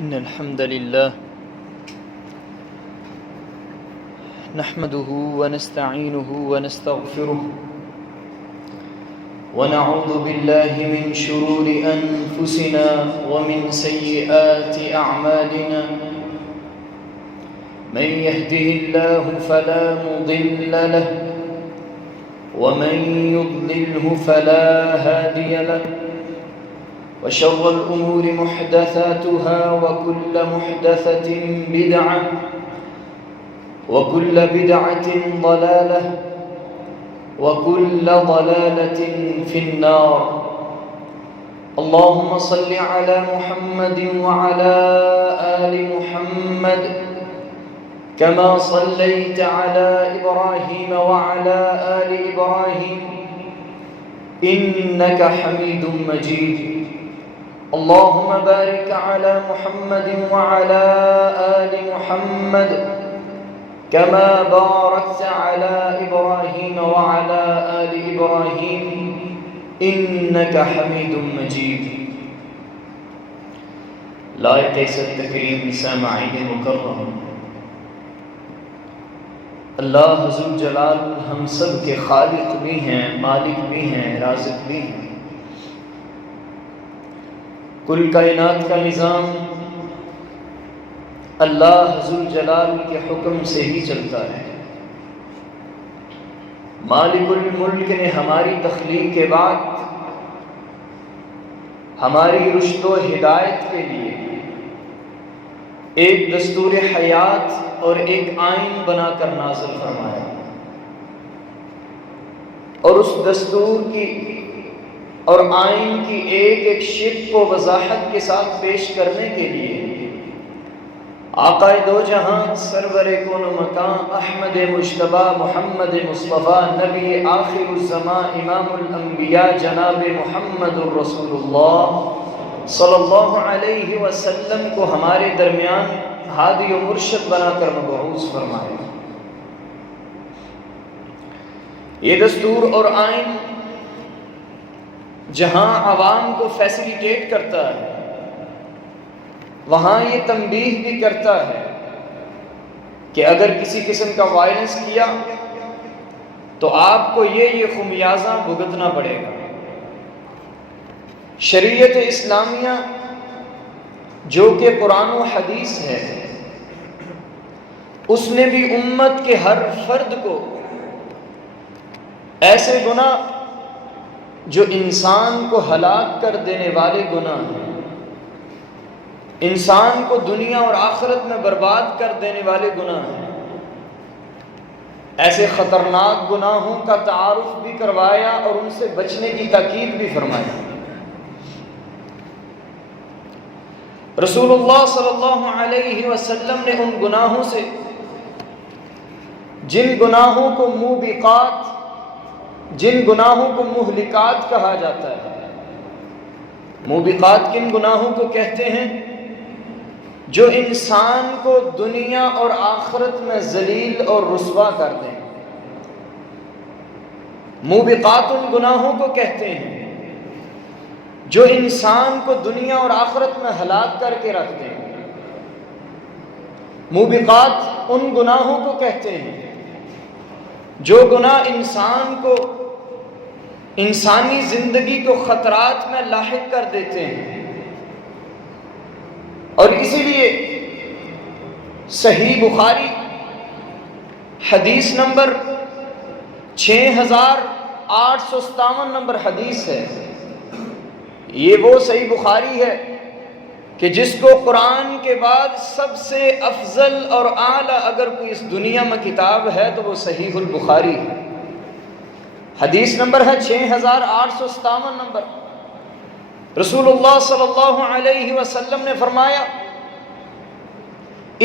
إن الحمد لله نحمده ونستعينه ونستغفره ونعوذ بالله من شرور أنفسنا ومن سيئات أعمالنا. من يهده الله فلا مضل له ومن يضلله فلا هادي له. وشر الأمور محدثاتها وكل محدثة بدعة وكل بدعة ضلالة وكل ضلالة في النار. اللهم صل على محمد وعلى آل محمد كما صليت على إبراهيم وعلى آل إبراهيم إنك حميد مجيد. اللهم بارك على محمد وعلى آل محمد كما باركت على إبراهيم وعلى آل إبراهيم إنك حميد مجيد. لائق عزت تکریم سامعین مکرم، اللہ ذو جلال ہم سب کے خالق بھی ہیں، مالک بھی ہیں، رازق بھی ہیں. کل کائنات کا نظام اللہ ذو جلال کے حکم سے ہی چلتا ہے. مالک الملک نے ہماری تخلیق کے بعد ہماری رشد و ہدایت کے لیے ایک دستور حیات اور ایک آئین بنا کر نازل فرمایا، اور اس دستور کی اور آئین کی ایک ایک شق کو وضاحت کے ساتھ پیش کرنے کے لیے آقا دو جہاں سرور کون و مکان احمد مجتبی محمد مصطفیٰ نبی آخر الزمان امام الانبیاء جناب محمد الرسول اللہ صلی اللہ علیہ وسلم کو ہمارے درمیان ہادی و مرشد بنا کر مبعوث فرمائے. یہ دستور اور آئین جہاں عوام کو فیسیلیٹیٹ کرتا ہے، وہاں یہ تنبیہ بھی کرتا ہے کہ اگر کسی قسم کا وائلنس کیا تو آپ کو یہ خمیازہ بھگتنا پڑے گا. شریعت اسلامیہ جو کہ قرآن و حدیث ہے، اس نے بھی امت کے ہر فرد کو ایسے گناہ جو انسان کو ہلاک کر دینے والے گناہ ہیں، انسان کو دنیا اور آخرت میں برباد کر دینے والے گناہ ہیں، ایسے خطرناک گناہوں کا تعارف بھی کروایا اور ان سے بچنے کی تاکید بھی فرمائی. رسول اللہ صلی اللہ علیہ وسلم نے ان گناہوں سے، جن گناہوں کو موبقات، جن گناہوں کو مہلکات کہا جاتا ہے. موبقات کن گناہوں کو کہتے ہیں؟ جو انسان کو دنیا اور آخرت میں ذلیل اور رسوا کر دیں. موبقات ان گناہوں کو کہتے ہیں جو انسان کو دنیا اور آخرت میں ہلاک کر کے رکھ دیں. موبقات ان گناہوں کو کہتے ہیں جو گناہ انسان کو، انسانی زندگی کو خطرات میں لاحق کر دیتے ہیں. اور اسی لیے صحیح بخاری حدیث نمبر 6857 نمبر حدیث ہے. یہ وہ صحیح بخاری ہے کہ جس کو قرآن کے بعد سب سے افضل اور اعلیٰ اگر کوئی اس دنیا میں کتاب ہے تو وہ صحیح البخاری ہے. حدیث نمبر ہے 6857 نمبر. رسول اللہ صلی اللہ علیہ وسلم نے فرمایا،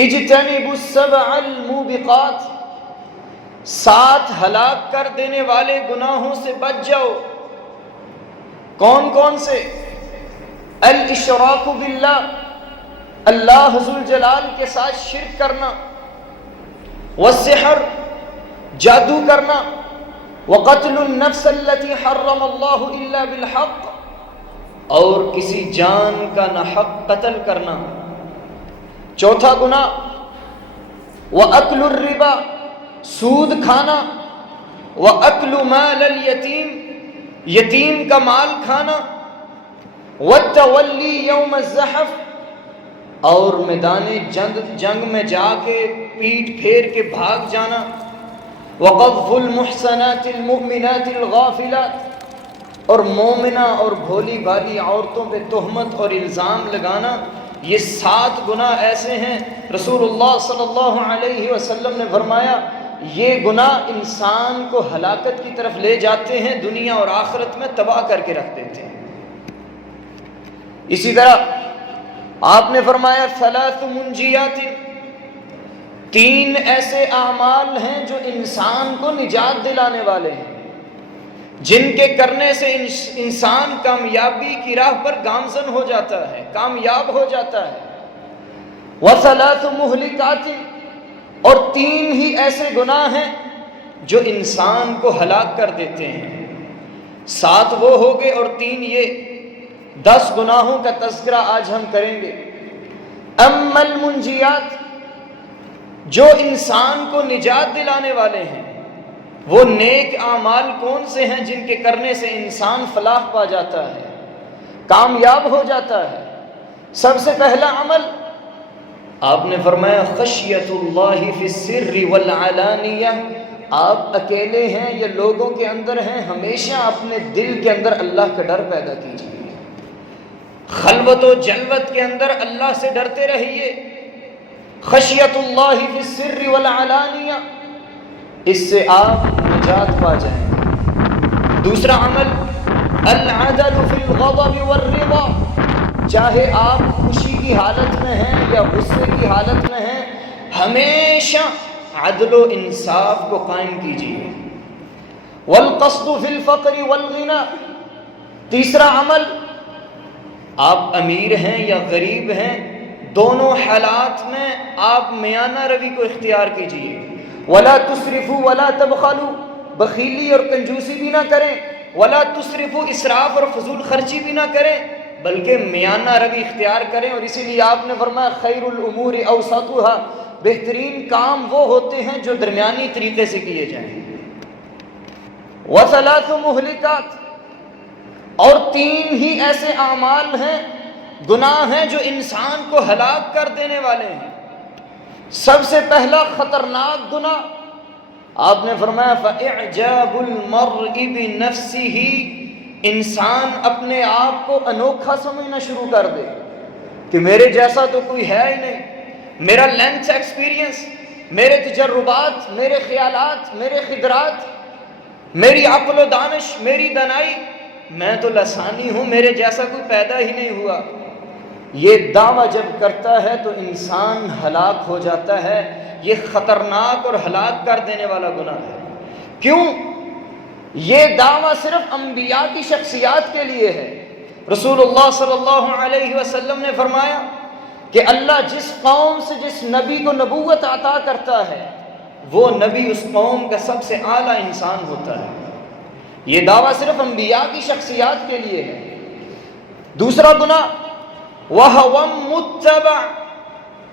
اجتنبوا السبع الموبقات، 7 ہلاک کر دینے والے گناہوں سے بچ جاؤ. کون کون سے؟ الاشراک باللہ، اللہ ذو الجلال کے ساتھ شرک کرنا، والسحر، جادو کرنا، وقتل النفس التي حرم اللہ الا بالحق، اور کسی جان کا ناحق قتل کرنا. چوتھا گناہ وَأَكْلُ الرِّبَا، سود کھانا، وَأَكْلُ مَالَ الْيَتِيمِ، یتیم کا مال کھانا، وَالتَّوَلِّي يَوْمَ الزَّحْفِ، اور میدان جنگ میں جا کے پیٹ پھیر کے بھاگ جانا، وَقَذْفُ الْمُحْصَنَاتِ الْمُؤْمِنَاتِ الْغَافِلَاتِ، اور مومنہ اور بھولی بھالی عورتوں پہ تہمت اور الزام لگانا۔ یہ 7 گناہ ایسے ہیں، رسول اللہ صلی اللہ علیہ وسلم نے فرمایا یہ گناہ انسان کو ہلاکت کی طرف لے جاتے ہیں، دنیا اور آخرت میں تباہ کر کے رکھ دیتے ہیں۔ اسی طرح آپ نے فرمایا 3 منجیات، 3 ایسے اعمال ہیں جو انسان کو نجات دلانے والے ہیں، جن کے کرنے سے انسان کامیابی کی راہ پر گامزن ہو جاتا ہے، کامیاب ہو جاتا ہے۔ وَثَلَاثُ مُهْلِكَاتٍ، اور 3 ہی ایسے گناہ ہیں جو انسان کو ہلاک کر دیتے ہیں۔ 7 وہ ہو گئے اور 3 یہ، 10 گناہوں کا تذکرہ آج ہم کریں گے۔ اما المنجیات، جو انسان کو نجات دلانے والے ہیں، وہ نیک اعمال کون سے ہیں جن کے کرنے سے انسان فلاح پا جاتا ہے، کامیاب ہو جاتا ہے؟ سب سے پہلا عمل آپ نے فرمایا خشیت اللہ فی السر والعلانیہ، آپ اکیلے ہیں یا لوگوں کے اندر ہیں، ہمیشہ اپنے دل کے اندر اللہ کا ڈر پیدا کیجیے، خلوت و جلوت کے اندر اللہ سے ڈرتے رہیے۔ خشیت اللہ فی السر والعلانیہ، اس سے آپ نجات پا جائیں گے۔ دوسرا عمل العدل فی الغضب والرضا، چاہے آپ خوشی کی حالت میں ہیں یا غصے کی حالت میں ہیں، ہمیشہ عدل و انصاف کو قائم کیجیے۔ والقصد فی الفقر والغنى، تیسرا عمل آپ امیر ہیں یا غریب ہیں، دونوں حالات میں آپ میانہ روی کو اختیار کیجیے۔ ولا تسرفوا ولا تبخلوا، بخیلی اور کنجوسی بھی نہ کریں، ولا تسرفوا، اسراف اور فضول خرچی بھی نہ کریں، بلکہ میانہ روی اختیار کریں۔ اور اسی لیے آپ نے فرمایا خیر الامور اوسطها، بہترین کام وہ ہوتے ہیں جو درمیانی طریقے سے کیے جائیں۔ وثلاث مہلکات، اور 3 ہی ایسے اعمال ہیں، گناہ ہیں جو انسان کو ہلاک کر دینے والے ہیں۔ سب سے پہلا خطرناک گناہ آپ نے فرمایا فَإِعْجَابُ الْمَرْءِ بِنَفْسِهِ، انسان اپنے آپ کو انوکھا سمجھنا شروع کر دے کہ میرے جیسا تو کوئی ہے ہی نہیں، میرا لینتھ ایکسپیرینس، میرے تجربات، میرے خیالات، میرے خبرات، میری عقل و دانش، میری دانائی، میں تو لسانی ہوں، میرے جیسا کوئی پیدا ہی نہیں ہوا۔ یہ دعویٰ جب کرتا ہے تو انسان ہلاک ہو جاتا ہے۔ یہ خطرناک اور ہلاک کر دینے والا گناہ ہے۔ کیوں؟ یہ دعویٰ صرف انبیاء کی شخصیات کے لیے ہے۔ رسول اللہ صلی اللہ علیہ وسلم نے فرمایا کہ اللہ جس قوم سے جس نبی کو نبوت عطا کرتا ہے، وہ نبی اس قوم کا سب سے اعلیٰ انسان ہوتا ہے۔ یہ دعویٰ صرف انبیاء کی شخصیات کے لیے ہے۔ دوسرا گناہ وَهَوًا مُتَّبَعٌ،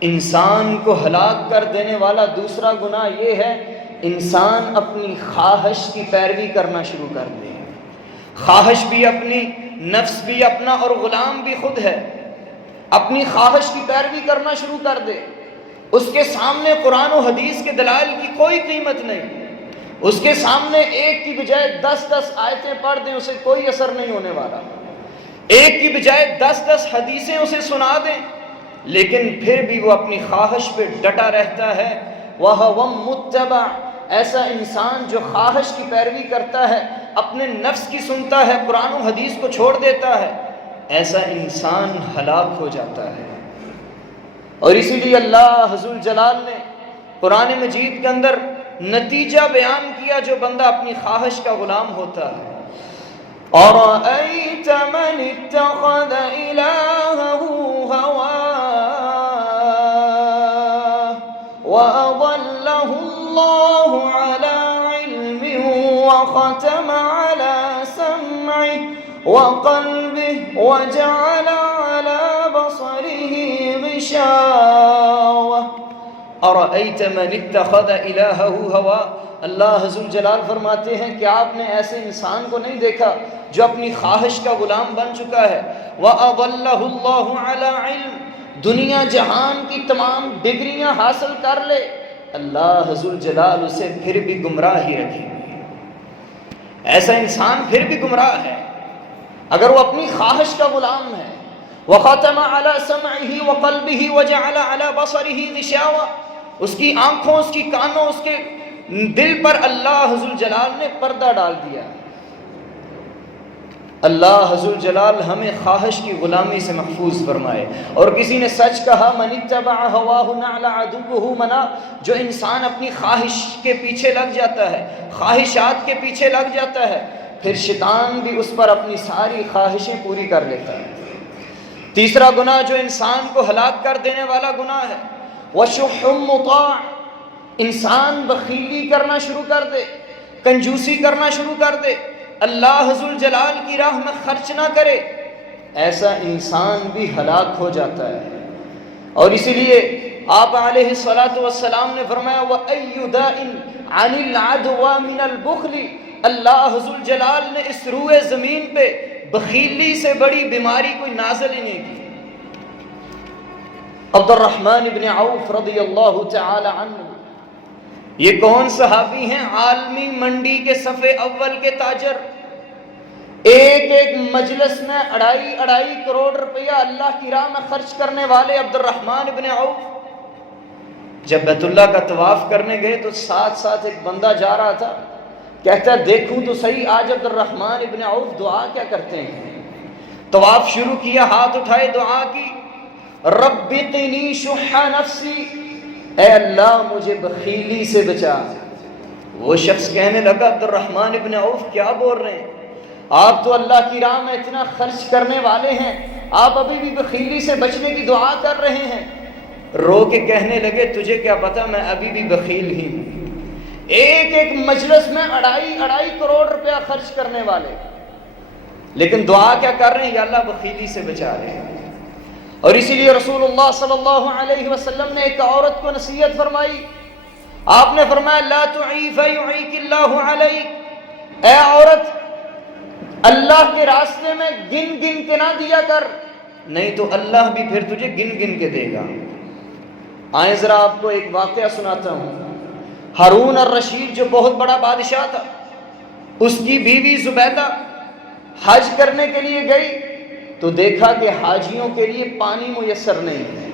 انسان کو ہلاک کر دینے والا دوسرا گناہ یہ ہے انسان اپنی خواہش کی پیروی کرنا شروع کر دے۔ خواہش بھی اپنی، نفس بھی اپنا، اور غلام بھی خود ہے۔ اپنی خواہش کی پیروی کرنا شروع کر دے، اس کے سامنے قرآن و حدیث کے دلائل کی کوئی قیمت نہیں، اس کے سامنے ایک کی بجائے 10 آیتیں پڑھ دیں اسے کوئی اثر نہیں ہونے والا، ایک کی بجائے 10 حدیثیں اسے سنا دیں، لیکن پھر بھی وہ اپنی خواہش پہ ڈٹا رہتا ہے۔ وَهَوًا مُتَّبَعٌ، ایسا انسان جو خواہش کی پیروی کرتا ہے، اپنے نفس کی سنتا ہے، قرآن و حدیث کو چھوڑ دیتا ہے، ایسا انسان ہلاک ہو جاتا ہے۔ اور اسی لیے اللہ حضور جلال نے قرآن مجید کے اندر نتیجہ بیان کیا جو بندہ اپنی خواہش کا غلام ہوتا ہے۔ أَرَأَيْتَ مَنِ اتَّخَذَ إِلَٰهَهُ هَوَاهُ وَأَضَلَّهُ اللَّهُ عَلَىٰ عِلْمٍ وَخَتَمَ عَلَىٰ سَمْعِهِ وَقَلْبِهِ وَجَعَلَ عَلَىٰ بَصَرِهِ غِشَاوَةً أَرَأَيْتَ مَنِ اتَّخَذَ إِلَٰهَهُ هَوَاهُ، اللہ حضور جلال فرماتے ہیں کہ آپ نے ایسے انسان کو نہیں دیکھا جو اپنی خواہش کا غلام بن چکا ہے. وَأَضَلَّهُ اللَّهُ عَلَىٰ عِلْمٍ، دنیا جہان کی تمام ڈگریاں حاصل کر لے، اللہ حضور جلال اسے پھر بھی گمراہ ہی رکھے. ایسا انسان پھر بھی گمراہ ہے اگر وہ اپنی خواہش کا غلام ہے. وَخَتَمَ عَلَىٰ سَمْعِهِ وَقَلْبِهِ وَجَعَلَ عَلَىٰ بَصَرِهِ غِشَاوَةً، اس کی آنکھوں، اس کی کانوں، اس کے دل پر اللہ حضور جلال نے پردہ ڈال دیا. اللہ حضور جلال ہمیں خواہش کی غلامی سے محفوظ فرمائے. اور کسی نے سچ کہا، مَنِ اتَّبَعَ هَوَاهُ نَعْلَ عَدُوُّهُ مَنَا، جو انسان اپنی خواہش کے پیچھے لگ جاتا ہے، خواہشات کے پیچھے لگ جاتا ہے، پھر شیطان بھی اس پر اپنی ساری خواہشیں پوری کر لیتا ہے. تیسرا گناہ جو انسان کو ہلاک کر دینے والا گناہ ہے، وَشُحٌّ مُطَاعٌ، انسان بخیلی کرنا شروع کر دے، کنجوسی کرنا شروع کر دے، اللہ حضور جلال کی راہ میں خرچ نہ کرے، ایسا انسان بھی ہلاک ہو جاتا ہے. اور اسی لیے آپ علیہ الصلاۃ والسلام نے فرمایا وَأَيُّ دَاءٍ عَنِ الْعَدْوَى مِنَ الْبُخْلِ، اللہ حضور جلال نے اس روئے زمین پہ بخیلی سے بڑی بیماری کوئی نازل ہی نہیں کی. عبد الرحمن بن عوف رضی اللہ تعالی عنہ، یہ کون صحابی ہیں؟ عالمی منڈی کے صف اول کے تاجر، ایک ایک مجلس میں 2.5 کروڑ روپیہ اللہ کی راہ میں خرچ کرنے والے عبد الرحمن بن عوف. جب بیت اللہ کا طواف کرنے گئے تو ساتھ ساتھ ایک بندہ جا رہا تھا، کہتا ہے دیکھوں تو صحیح آج عبد الرحمن ابن عوف دعا کیا کرتے ہیں. طواف شروع کیا، ہاتھ اٹھائے، دعا کی، رب قنی شح نفسی، اے اللہ مجھے بخیلی سے بچا. وہ شخص کہنے لگا عبد الرحمن ابن عوف کیا بول رہے ہیں، آپ تو اللہ کی راہ میں اتنا خرچ کرنے والے ہیں، آپ ابھی بھی بخیلی سے بچنے کی دعا کر رہے ہیں. رو کے کہنے لگے تجھے کیا پتا میں ابھی بھی بخیل ہی ہوں. ایک ایک مجلس میں 2.5 کروڑ روپیہ خرچ کرنے والے، لیکن دعا کیا کر رہے ہیں، یا اللہ بخیلی سے بچا رہے ہیں. اور اسی لیے رسول اللہ صلی اللہ علیہ وسلم نے ایک عورت کو نصیحت فرمائی. آپ نے فرمایا لا تعی فیعیک اللہ علیک، اے عورت اللہ کے راستے میں گن گن کے نہ دیا کر، نہیں تو اللہ بھی پھر تجھے گن گن کے دے گا. آئیں ذرا آپ کو ایک واقعہ سناتا ہوں. ہارون الرشید جو بہت بڑا بادشاہ تھا، اس کی بیوی زبیدہ حج کرنے کے لیے گئی تو دیکھا کہ حاجیوں کے لیے پانی میسر نہیں ہے.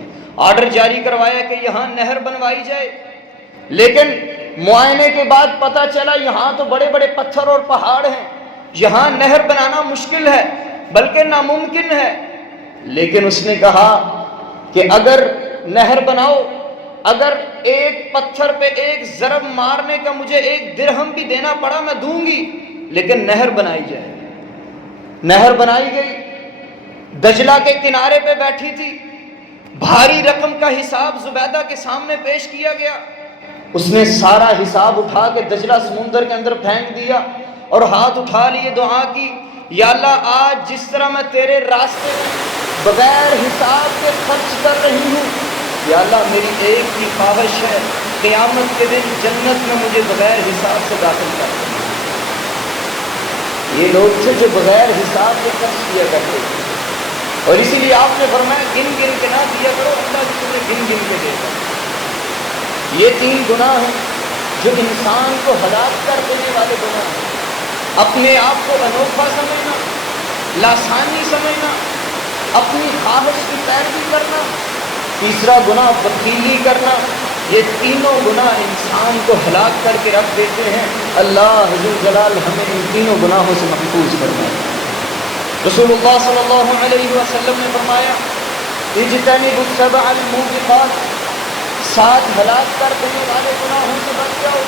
آرڈر جاری کروایا کہ یہاں نہر بنوائی جائے، لیکن معائنے کے بعد پتہ چلا یہاں تو بڑے بڑے پتھر اور پہاڑ ہیں، یہاں نہر بنانا مشکل ہے بلکہ ناممکن ہے. لیکن اس نے کہا کہ اگر نہر بناؤ، اگر ایک پتھر پہ ایک ضرب مارنے کا مجھے 1 درہم بھی دینا پڑا میں دوں گی، لیکن نہر بنائی جائے. نہر بنائی گئی، دجلہ کے کنارے پہ بیٹھی تھی، بھاری رقم کا حساب زبیدہ کے سامنے پیش کیا گیا. اس نے سارا حساب اٹھا کے دجلہ سمندر کے اندر پھینک دیا اور ہاتھ اٹھا لیے، دعا کی، یا اللہ آج جس طرح میں تیرے راستے میں بغیر حساب کے خرچ کر رہی ہوں، یا اللہ میری ایک ہی خواہش ہے، قیامت کے دن جنت میں مجھے بغیر حساب سے داخل کر دیں. یہ لوگ تھے جو بغیر حساب کے خرچ کیا کرتے تھے. اور اسی لیے آپ نے فرمایا گن گن کے نہ دیا کرو، اللہ بھی تمہیں گن گن کے دے گا. یہ 3 گناہ ہیں جو انسان کو ہلاک کر دینے والے گناہ ہیں. اپنے آپ کو انوکھا سمجھنا، لاسانی سمجھنا، اپنی خواہش کی پیروی کرنا، تیسرا گناہ بخیلی کرنا. یہ تینوں گناہ انسان کو ہلاک کر کے رکھ دیتے ہیں. اللہ حضور جلال ہمیں ان تینوں گناہوں سے محفوظ فرمائے. رسول اللہ صلی اللہ علیہ وسلم نے فرمایا اجتنبوا السبع الموبقات، 7 ہلاک کر دینے والے گناہوں سے بچ جاؤ.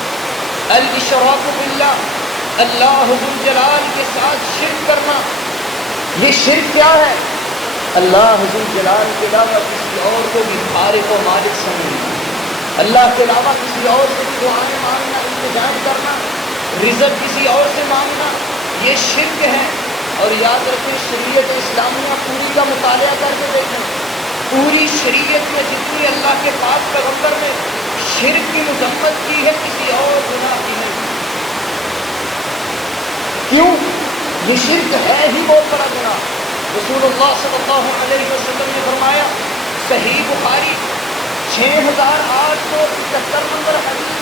الاشراک باللہ، اللہ حضور جلال کے ساتھ شرک کرنا. یہ شرک کیا ہے؟ اللہ حضور جلال کے علاوہ کسی اور کو بھی خالق و مالک سمجھنا، اللہ کے علاوہ کسی اور سے دعائیں مانگنا، التجا کرنا، رزق کسی اور سے مانگنا، یہ شرک ہے. اور یاد رکھیں شریعت اسلامیہ پوری کا مطالعہ کر کے دیکھیں، پوری شریعت میں جتنی اللہ کے پاک پیغمبر نے مذمت کی ہے، کسی اور گناہ کی نہیں۔ کیوں؟ یہ شرک ہے ہی بہت بڑا گناہ۔ رسول اللہ صلی اللہ علیہ وسلم نے فرمایا، صحیح بخاری 6871 نمبر حدیث،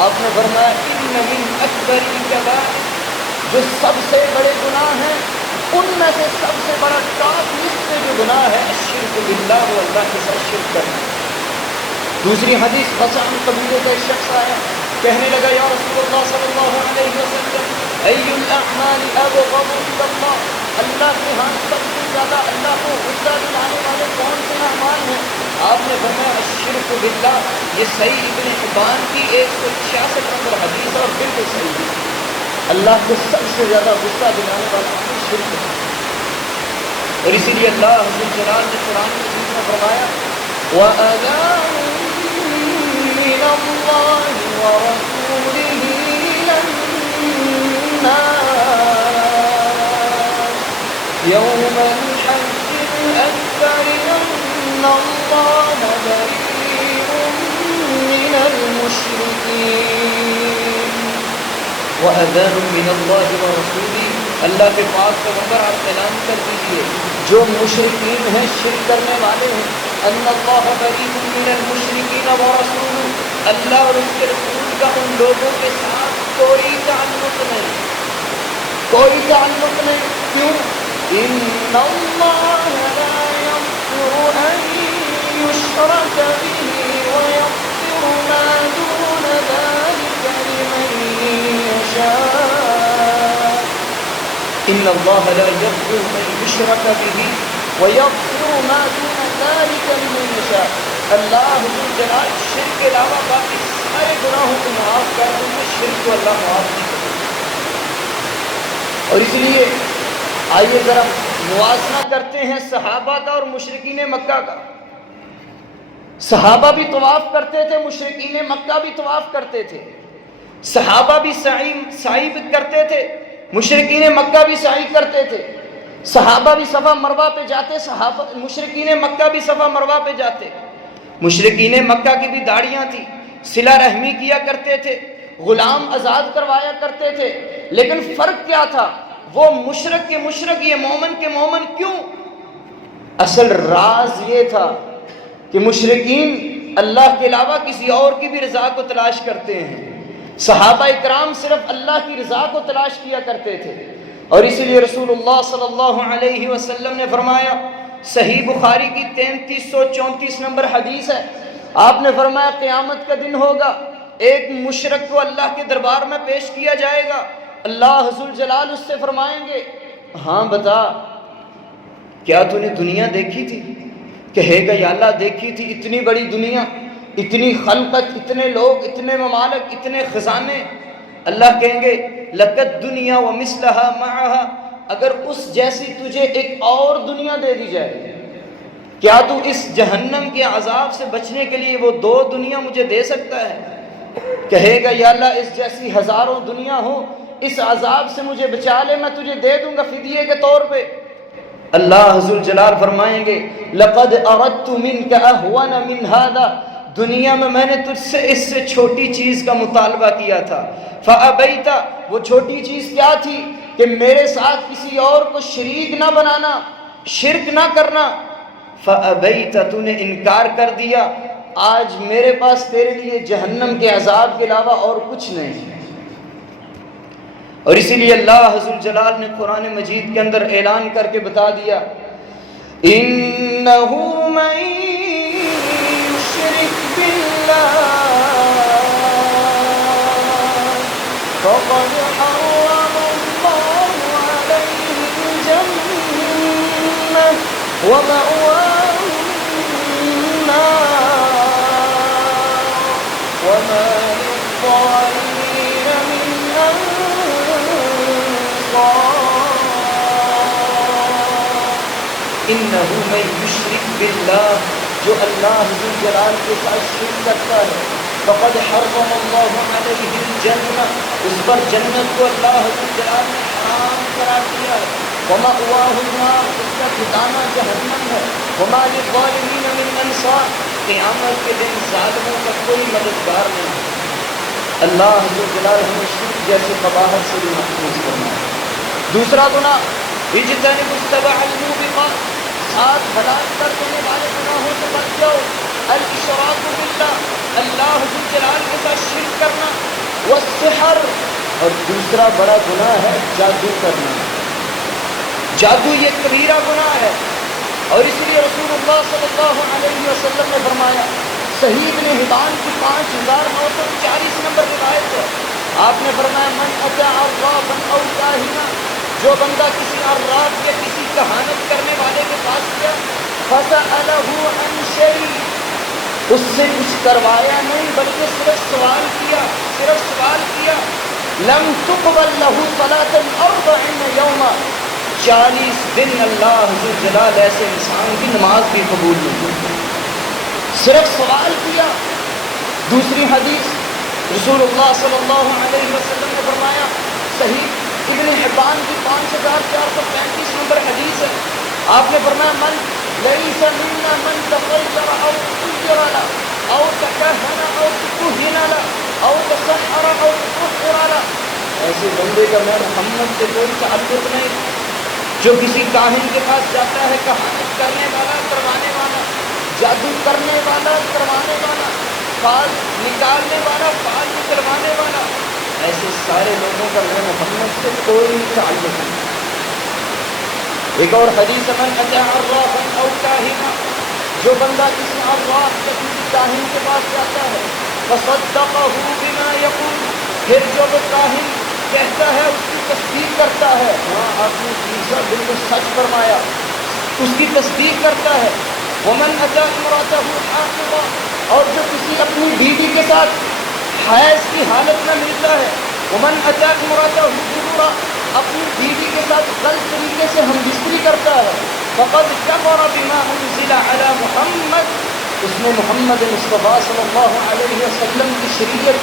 آپ نے فرمایا ان من اکبر الکبائر، جو سب سے بڑے گناہ ہیں ان میں سے سب سے بڑا ٹاپ لسٹ میں جو گناہ ہے الشرک باللہ، وہ اللہ کے ساتھ شرک کرنا۔ دوسری حدیث، غسان قبیلے کا ایک شخص آیا، کہنے لگا یا رسول اللہ صلی اللہ علیہ وسلم ای الاعمال ابغض الی اللہ، اللہ کے ہاں سب سے زیادہ اللہ کو غصہ دلانے والے کون سے اعمال ہیں؟ آپ نے فرمایا الشرک باللہ۔ یہ صحیح ابن حبان کی 166 نمبر حدیث اور بالکل صحیح ہے۔ اللہ کو سب سے زیادہ غصہ دلانے والا عمل شرک ہے، اور اسی لیے اللہ عز و جلال نے قرآن مجید میں فرمایا وَأَذَانٌ مِّنَ اللَّهِ وَرَسُولِهِ إِلَى النَّاسِ يَوْمَ الْحَجِّ الْأَكْبَرِ أَنَّ اللَّهَ بَرِيءٌ مِّنَ الْمُشْرِكِينَ۔ وَأَذَانٌ مِّنَ اللَّهِ وَرَسُولِهِ، اللہ کے پاک پیغمبر آپ اعلان کر دیجیے جو مشرکین ہیں، شرک کرنے والے ہیں، ان اللہ بریء من المشرکین ورسولہ، اللہ اور اس کے رسول کا ان لوگوں کے ساتھ کوئی تعلق نہیں، کوئی تعلق نہیں۔ کیوں؟ ان اللہ لا یغفر ان یشرک به ویغفر ما دون ذلک لمن یشاء، ان اللہ لا یغفر ان یشرک به ویغفر ما دون ذلک لمن یشاء، اللہ حضور جلال شرک کے علاوہ باقی سارے گناہوں کو معاف کر دیں گے، شرک کو اللہ معاف نہیں کرے۔ اور اس لیے آئیے ذرا موازنہ کرتے ہیں صحابہ کا اور مشرکین مکہ کا۔ صحابہ بھی طواف کرتے تھے، مشرکین مکہ بھی طواف کرتے تھے۔ صحابہ بھی سعی کرتے تھے، مشرکین مکہ بھی سعی کرتے تھے۔ صحابہ بھی صفا مروہ پہ جاتے، مشرکین مکہ بھی صفا مروہ پہ جاتے۔ مشرکین مکہ کی بھی داڑیاں تھیں، صلہ رحمی کیا کرتے تھے، غلام آزاد کروایا کرتے تھے، لیکن فرق کیا تھا؟ وہ مشرک کے مشرک، یہ مومن کے مومن کیوں؟ اصل راز یہ تھا کہ مشرکین اللہ کے علاوہ کسی اور کی بھی رضا کو تلاش کرتے ہیں، صحابہ اکرام صرف اللہ کی رضا کو تلاش کیا کرتے تھے۔ اور اسی لیے رسول اللہ صلی اللہ علیہ وسلم نے فرمایا، صحیح بخاری کی 3334 نمبر حدیث ہے، آپ نے فرمایا قیامت کا دن ہوگا، ایک مشرک کو اللہ کے دربار میں پیش کیا جائے گا، اللہ حضور جلال اس سے فرمائیں گے ہاں بتا کیا تو نے دنیا دیکھی تھی؟ کہے گا یا اللہ دیکھی تھی، اتنی بڑی دنیا، اتنی خلقت، اتنے لوگ، اتنے ممالک، اتنے خزانے۔ اللہ کہیں گے لقد دنیا ومثلها معها، اگر اس جیسی تجھے ایک اور دنیا دے دی جائے، کیا تو اس جہنم کے عذاب سے بچنے کے لیے وہ 2 دنیا مجھے دے سکتا ہے؟ کہے گا یا اللہ اس جیسی ہزاروں دنیا ہو، اس عذاب سے مجھے بچا لے، میں تجھے دے دوں گا فدیے کے طور پہ۔ اللہ حضور جلال فرمائیں گے لقد اردت منک اهون من هذا، دنیا میں نے تجھ سے اس سے چھوٹی چیز کا مطالبہ کیا تھا، فابیت، وہ چھوٹی چیز کیا تھی؟ کہ میرے ساتھ کسی اور کو شریک نہ بنانا، شرک نہ کرنا، فابیت، تو نے انکار کر دیا، آج میرے پاس تیرے لیے جہنم کے عذاب کے علاوہ اور کچھ نہیں ہے۔ اور اسی لیے اللہ حضور جلال نے قرآن مجید کے اندر اعلان کر کے بتا دیا انہ من یشرک باللہ فقد حرم اللہ علیہ الجنہ ومأواہ النار وما للظالمین من انہو من یشرک باللہ، جو اللہ حضور جلال کے ساتھ شرک کرتا ہے، فقد حرم اللہ علیہ الجنہ، اس پر جنت کو اللہ حضور جلال نے حرام قرار دیا ہے، ومأواہ النار، اس کا ٹھکانہ جہنم ہے، وما للظالمین من انصار، قیامت کے دن ظالموں کا کوئی مددگار نہیں ہے۔ اللہ جلال ہمیں شرک جیسے قباحت سے بھی محفوظ کرنا ہے۔ دوسرا گناہ اجتنبوا السبع الموبقات، 7 ہلاک کر دینے والے گناہوں سے بچ جاؤ۔ الاشراک باللہ، اللہ جلال کے ساتھ شرک کرنا، والسحر، اور دوسرا بڑا گناہ ہے جادو کرنا۔ جادو یہ کبیرہ گناہ ہے، اور اس لیے رسول اللہ صلی اللہ علیہ وسلم نے فرمایا، صحیح ابن حبان کی 5940 نمبر روایت ہے، آپ نے فرمایا من اتی عرافا او کاہنا، جو بندہ کسی عراف یا کسی کہانت کرنے والے کے پاس گیا، فسألہ عن شیء، اس سے کچھ کروایا نہیں بلکہ صرف سوال کیا، لم تقبل له صلاة 40 یوما، 40 دن اللہ جلال ایسے انسان کی نماز بھی قبول نہیں ہوئی، صرف سوال کیا۔ دوسری حدیث رسول اللہ صلی اللہ علیہ وسلم نے فرمایا، صحیح ابن حبان کی 5435 نمبر حدیث ہے، آپ نے فرمایا من لیس منا من تطیر او تطیر له او تکہن او تکہن له او تسحر او تسحر له، ایسے بندے کا میں محمد سے کوئی تعلق نہیں جو کسی کاہن کے پاس جاتا ہے، کہانت کرنے والا، کروانے والا، جادو کرنے والا، کروانے والا، فال نکالنے والا، فال نکلوانے والا، ایسے سارے لوگوں کا میں محمد سے کوئی تعلق نہیں۔ ایک اور حدیث من اتی عرافا او کاہنا، جو بندہ کسی عراف یا کسی کاہن کے پاس جاتا ہے، فصدقہ بما یقول، پھر جو وہ کاہن کہتا ہے اس کی تصدیق کرتا ہے، ہاں آپ نے تیسرا بالکل سچ فرمایا، اس کی تصدیق کرتا ہے۔ ومن اتی امرأتہ حاضرہ، اور جو کسی اپنی بیوی کے ساتھ حیض کی حالت میں ملتا ہے، ومن اتی امرأتہ حضورا، اپنی بیوی کے ساتھ غلط طریقے سے ہم بستری کرتا ہے، فقد کفر بما انزل علی محمد، اس نے محمد مصطفیٰ صلی اللہ علیہ وسلم کی شریعت،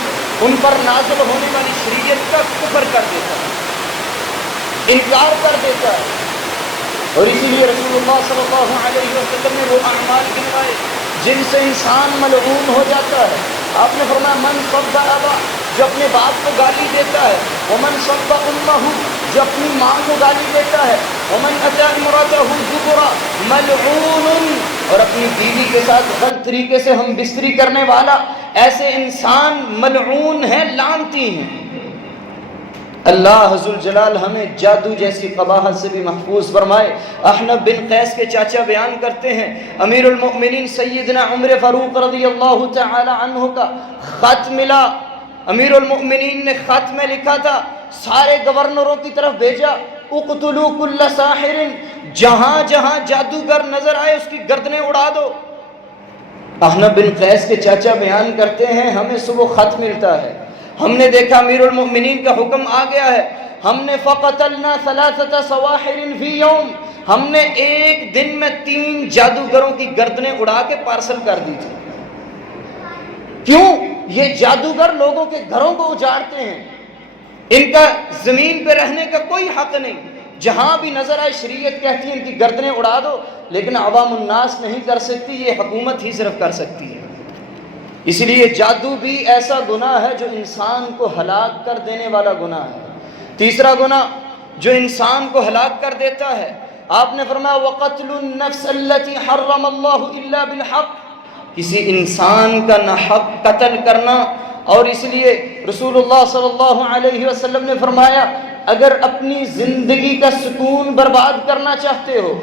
ان پر نازل ہونے والی شریعت کا کفر کر دیتا ہے، انکار کر دیتا ہے۔ اور اسی لیے رسول اللہ صلی اللہ علیہ وسلم نے وہ اعمال گنوائے جن سے انسان ملعون ہو جاتا ہے۔ آپ نے فرمایا من سب ابا، جو اپنے باپ کو گالی دیتا ہے، ومن سب امہ، جو اپنی ماں کو گالی دیتا ہے، ومن اتی امرأتہ دبرا ملعون، اور اپنی بیوی کے ساتھ غلط طریقے سے ہم بستری کرنے والا، ایسے انسان ملعون ہیں، لعنتی ہیں۔ اللہ ذوالجلال ہمیں جادو جیسی قباحت سے بھی محفوظ فرمائے۔ احنف بن قیس کے چاچا بیان کرتے ہیں، امیر المؤمنین سیدنا عمر فاروق رضی اللہ تعالی عنہ کا خط ملا، امیر المؤمنین نے خط میں لکھا تھا، سارے گورنروں کی طرف بھیجا، اقتلوا کل ساحر، جہاں جہاں جادوگر نظر آئے اس کی گردنیں اڑا دو۔ احنف بن قیس کے چاچا بیان کرتے ہیں، ہمیں صبح خط ملتا ہے، ہم نے دیکھا امیر المؤمنین کا حکم آ گیا ہے، ہم نے فقتلنا 3 سواحر فی یوم، ہم نے ایک دن میں 3 جادوگروں کی گردنیں اڑا کے پارسل کر دی تھی۔ کیوں؟ یہ جادوگر لوگوں کے گھروں کو اجاڑتے ہیں، ان کا زمین پہ رہنے کا کوئی حق نہیں، جہاں بھی نظر آئے شریعت کہتی ہے ان کی گردنیں اڑا دو، لیکن عوام الناس نہیں کر سکتی، یہ حکومت ہی صرف کر سکتی ہے۔ اس لیے جادو بھی ایسا گناہ ہے جو انسان کو ہلاک کر دینے والا گناہ ہے۔ تیسرا گناہ جو انسان کو ہلاک کر دیتا ہے، آپ نے فرمایا وَقَتْلُ النَّفْسَ الَّتِي حَرَّمَ اللَّهُ إِلَّا بِالْحَقِّ، کسی انسان کا ناحق قتل کرنا۔ اور اس لیے رسول اللہ صلی اللہ علیہ وسلم نے فرمایا، اگر اپنی زندگی کا سکون برباد کرنا چاہتے ہو،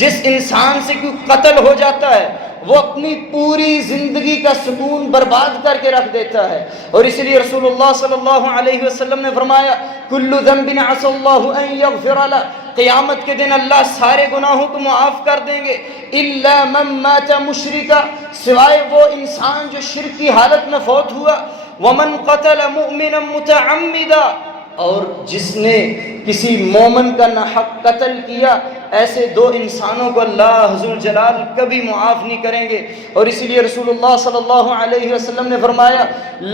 جس انسان سے کوئی قتل ہو جاتا ہے وہ اپنی پوری زندگی کا سکون برباد کر کے رکھ دیتا ہے۔ اور اس لیے رسول اللہ صلی اللہ علیہ وسلم نے فرمایا کل ذنب عسى اللہ ان یغفر له، قیامت کے دن اللہ سارے گناہوں کو معاف کر دیں گے، الا من مات مشرکا، سوائے وہ انسان جو شرک کی حالت میں فوت ہوا، ومن قتل مؤمنا متعمدا، اور جس نے کسی مومن کا ناحق قتل کیا، ایسے 2 انسانوں کو اللہ ذوالجلال کبھی معاف نہیں کریں گے۔ اور اسی لیے رسول اللہ صلی اللہ علیہ وسلم نے فرمایا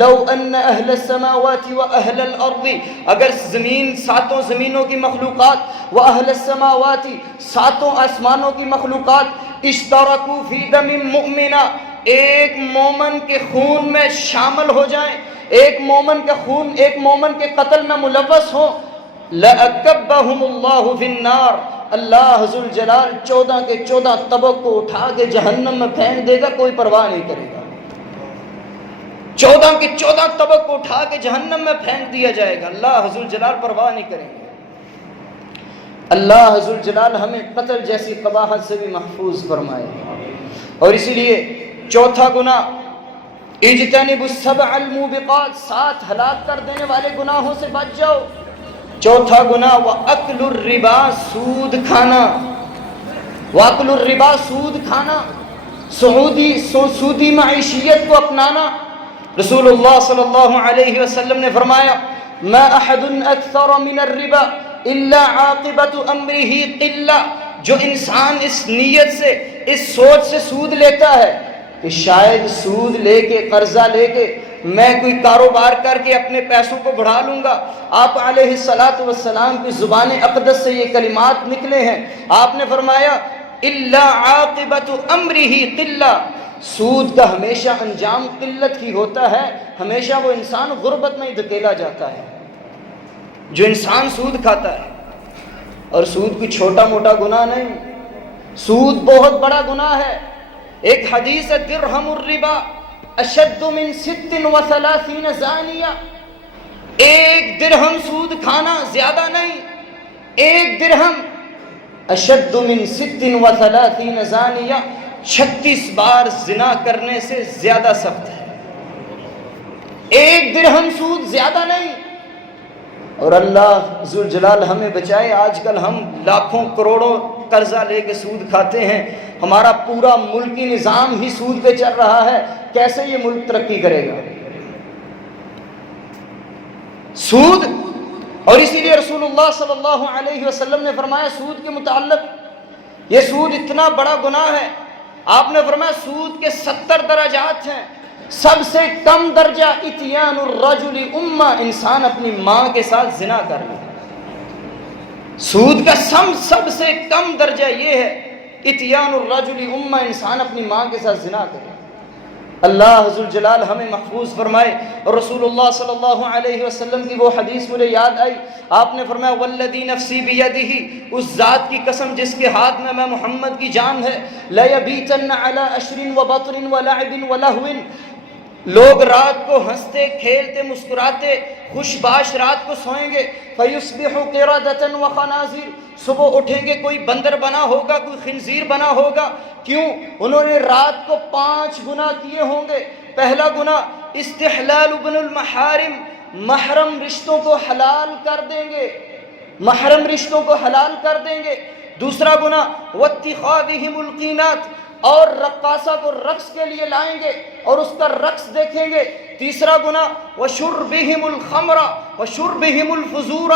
لو ان اہل السماوات و اہل الارض، اگر زمین 7 زمینوں کی مخلوقات، و اہل السماوات 7 آسمانوں کی مخلوقات، اشترکوا فی دم مؤمنا، ایک مومن کے خون میں شامل ہو جائیں، ایک مومن کے خون، ایک مومن کے قتل میں ملوث ہوں، لَأَكَبَّهُمُ اللَّهُ فِي النَّارِ، اللہ ذوالجلال 14 کے 14 طبق کو اٹھا کے جہنم میں پھینک دے گا، کوئی پرواہ نہیں کرے گا۔ 14 کے 14 طبق کو اٹھا کے جہنم میں پھینک دیا جائے گا، اللہ ذوالجلال پرواہ نہیں کریں گے۔ اللہ ذوالجلال ہمیں قتل جیسی قباحت سے بھی محفوظ فرمائے۔ اور اسی لیے چوتھا گناہ، اجتنبوا السبع الموبقات، 7 ہلاک کر دینے والے گناہوں سے بچ جاؤ۔ چوتھا گناہ وَأَكْلُ الرِّبَا، سود کھانا، وَأَكْلُ الرِّبَا، سود کھانا، سودی معیشیت کو اپنانا۔ رسول اللہ صلی اللہ علیہ وسلم نے فرمایا مَا أَحَدٌ أَكْثَرَ مِنَ الرِّبَا إِلَّا عَاقِبَةُ أَمْرِهِ قِلَّةٌ، جو انسان اس نیت سے، اس سوچ سے سود لیتا ہے کہ شاید سود لے کے، قرضہ لے کے میں کوئی کاروبار کر کے اپنے پیسوں کو بڑھا لوں گا۔ آپ علیہ الصلاۃ والسلام کی زبان اقدس سے یہ کلمات نکلے ہیں، آپ نے فرمایا الا عاقبۃ امرہ قلہ، سود کا ہمیشہ انجام قلت ہی ہوتا ہے، ہمیشہ وہ انسان غربت میں ہی دھکیلا جاتا ہے جو انسان سود کھاتا ہے۔ اور سود کوئی چھوٹا موٹا گناہ نہیں، سود بہت بڑا گناہ ہے۔ ایک حدیث ہے درہم الربا اشد من 36 زانیہ، ایک درہم سود کھانا زیادہ نہیں، ایک درہم اشد من 36 زانیہ، 36 بار زنا کرنے سے زیادہ سخت ہے۔ ایک درہم سود زیادہ نہیں۔ اور اللہ ذوالجلال ہمیں بچائے، آج کل ہم لاکھوں کروڑوں قرضہ لے کے سود کھاتے ہیں، ہمارا پورا ملکی نظام ہی سود پہ چل رہا ہے، کیسے یہ ملک ترقی کرے گا؟ سود۔ اور اسی لیے رسول اللہ صلی اللہ علیہ وسلم نے فرمایا سود کے متعلق، یہ سود اتنا بڑا گناہ ہے، آپ نے فرمایا سود کے 70 درجات ہیں، سب سے کم درجہ اتیان الرجل امہ، انسان اپنی ماں کے ساتھ زنا کر لے۔ سود کا سب سے کم درجہ یہ ہے اتیان الرجل امہ، انسان اپنی ماں کے ساتھ زنا کرے۔ اللہ ذوالجلال ہمیں محفوظ فرمائے۔ اور رسول اللہ صلی اللہ علیہ وسلم کی وہ حدیث مجھے یاد آئی، آپ نے فرمایا والذی نفسی بیدہ، اس ذات کی قسم جس کے ہاتھ میں محمد کی جان ہے، لیبیتن علی عشر وبطر ولعب ولہو، لوگ رات کو ہنستے کھیلتے مسکراتے خوش باش رات کو سوئیں گے، فیصبح قردۃ وخنازیر، صبح اٹھیں گے کوئی بندر بنا ہوگا، کوئی خنزیر بنا ہوگا۔ کیوں؟ انہوں نے رات کو 5 گناہ کیے ہوں گے۔ پہلا گناہ استحلال ابن المحارم، محرم رشتوں کو حلال کر دیں گے، محرم رشتوں کو حلال کر دیں گے۔ دوسرا گناہ واتخاذہم القینات، اور رقاصہ کو رقص کے لیے لائیں گے اور اس کا رقص دیکھیں گے۔ تیسرا گناہ وشربہم الخمر وشربہم الفزور،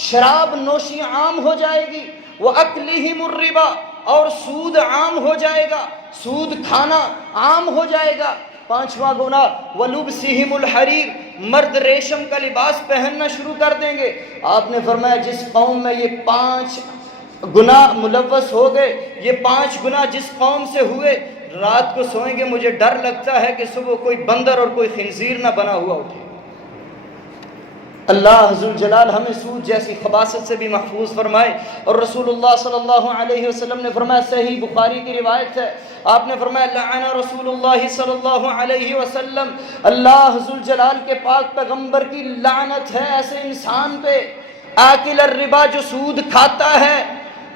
شراب نوشی عام ہو جائے گی، واکلہم الربا، اور سود عام ہو جائے گا، سود کھانا عام ہو جائے گا۔ پانچواں گناہ ولبسہم الحریر، مرد ریشم کا لباس پہننا شروع کر دیں گے۔ آپ نے فرمایا جس قوم میں یہ 5 گناہ ملوث ہو گئے، یہ 5 گناہ جس قوم سے ہوئے، رات کو سوئیں گے مجھے ڈر لگتا ہے کہ صبح کوئی بندر اور کوئی خنزیر نہ بنا ہوا اٹھے۔ اللہ ذوالجلال ہمیں سود جیسی خباثت سے بھی محفوظ فرمائے۔ اور رسول اللہ صلی اللہ علیہ وسلم نے فرمایا، صحیح بخاری کی روایت ہے، آپ نے فرمایا لعن رسول اللہ صلی اللہ علیہ وسلم، اللہ ذوالجلال کے پاک پیغمبر کی لعنت ہے ایسے انسان پہ، آکل الربا، جو سود کھاتا ہے،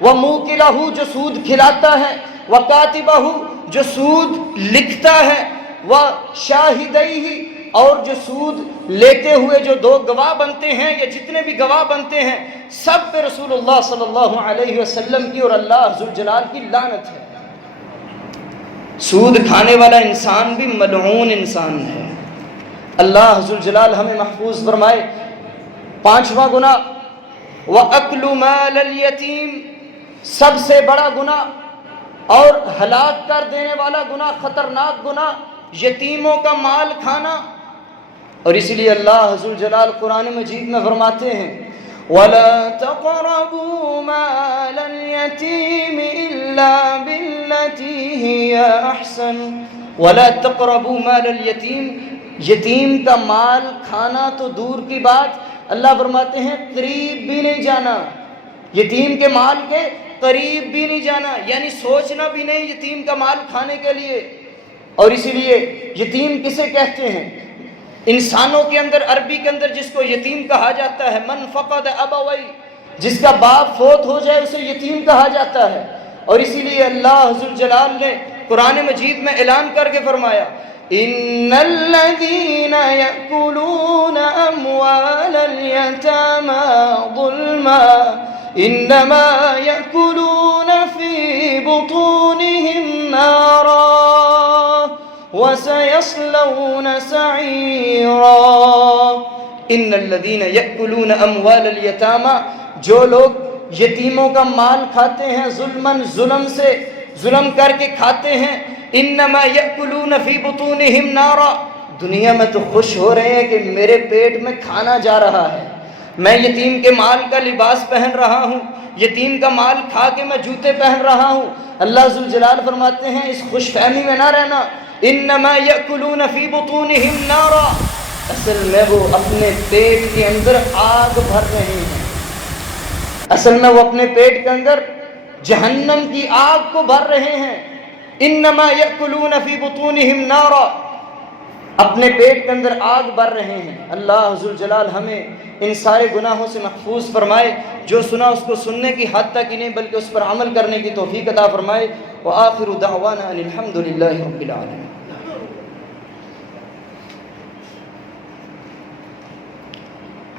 وموکلہ، جو سود کھلاتا ہے، وکاتبہ، جو سود لکھتا ہے، وشاہدیہ، اور جو سود لیتے ہوئے جو 2 گواہ بنتے ہیں یا جتنے بھی گواہ بنتے ہیں، سب پہ رسول اللہ صلی اللہ علیہ وسلم کی اور اللہ ذوالجلال کی لعنت ہے۔ سود کھانے والا انسان بھی ملعون انسان ہے، اللہ ذوالجلال ہمیں محفوظ فرمائے۔ 5واں گناہ وَأَكْلُ مَالَ الْيَتِيمِ، سب سے بڑا گناہ اور ہلاک کر دینے والا گناہ، خطرناک گناہ، یتیموں کا مال کھانا۔ اور اسی لیے اللہ ذوالجلال قرآن مجید میں فرماتے ہیں وَلَا تَقْرَبُوا مَالَ الْيَتِيمِ إِلَّا بِالَّتِي هِيَ أَحْسَنُ وَلَا تَقْرَبُوا مَالَ الْيَتِيمِ، یتیم کا مال کھانا تو دور کی بات، اللہ فرماتے ہیں قریب بھی نہیں جانا، یتیم کے مال کے قریب بھی نہیں جانا، یعنی سوچنا بھی نہیں یتیم کا مال کھانے کے لیے۔ اور اسی لیے یتیم کسے کہتے ہیں؟ انسانوں کے اندر، عربی کے اندر جس کو یتیم کہا جاتا ہے، من فقد ابوی، جس کا باپ فوت ہو جائے اسے یتیم کہا جاتا ہے۔ اور اسی لیے اللہ ذوالجلال نے قرآن مجید میں اعلان کر کے فرمایا، ان الذین یأکلون اموال الیتامی ظلما انما یأکلون فی بطونہم نارا وَسَيَصْلَوْنَ سَعِيرًا۔ ان الذین یأکلون اموال الیتامی، جو لوگ یتیموں کا مال کھاتے ہیں ظلماً، ظلم سے، ظلم کر کے کھاتے ہیں، انما یأکلون فی بطونہم نارا، دنیا میں تو خوش ہو رہے ہیں کہ میرے پیٹ میں کھانا جا رہا ہے، میں یتیم کے مال کا لباس پہن رہا ہوں، یتیم کا مال کھا کے میں جوتے پہن رہا ہوں۔ اللہ ذوالجلال فرماتے ہیں اس خوش فہمی میں نہ رہنا، انما یأکلون فی بطونہم نارا، اصل میں وہ اپنے پیٹ کے اندر آگ بھر رہے ہیں، اصل میں وہ اپنے پیٹ کے اندر جہنم کی آگ کو بھر رہے ہیں۔ انما یأکلون فی بطونہم نارا، اپنے پیٹ کے اندر آگ بھر رہے ہیں۔ اللہ ذوالجلال ہمیں ان سارے گناہوں سے محفوظ فرمائے، جو سنا اس کو سننے کی حد تک ہی نہیں بلکہ اس پر عمل کرنے کی توفیق عطا فرمائے۔ وآخر دعوانا ان الحمد للہ رب العالمین۔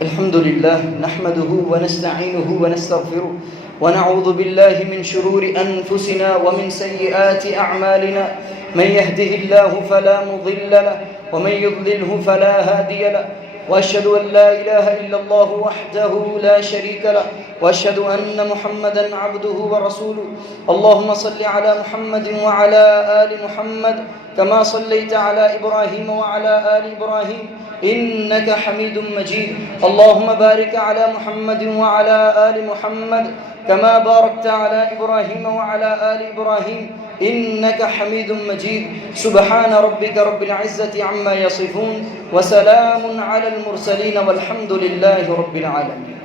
الحمد لله نحمده ونستعينه ونستغفره ونعوذ بالله من شرور أنفسنا ومن سيئات أعمالنا، من يهده الله فلا مضل له ومن يضلله فلا هادي له، وأشهد أن لا إله إلا الله وحده لا شريك له، وأشهد أن محمدا عبده ورسوله۔ اللهم صل على محمد وعلى آل محمد كما صليت على إبراهيم وعلى آل إبراهيم إنك حميد مجيد۔ اللهم بارك على محمد وعلى آل محمد كما باركت على إبراهيم وعلى آل إبراهيم إنك حميد مجيد۔ سبحان ربك رب العزة عما يصفون وسلام على المرسلين والحمد لله رب العالمين۔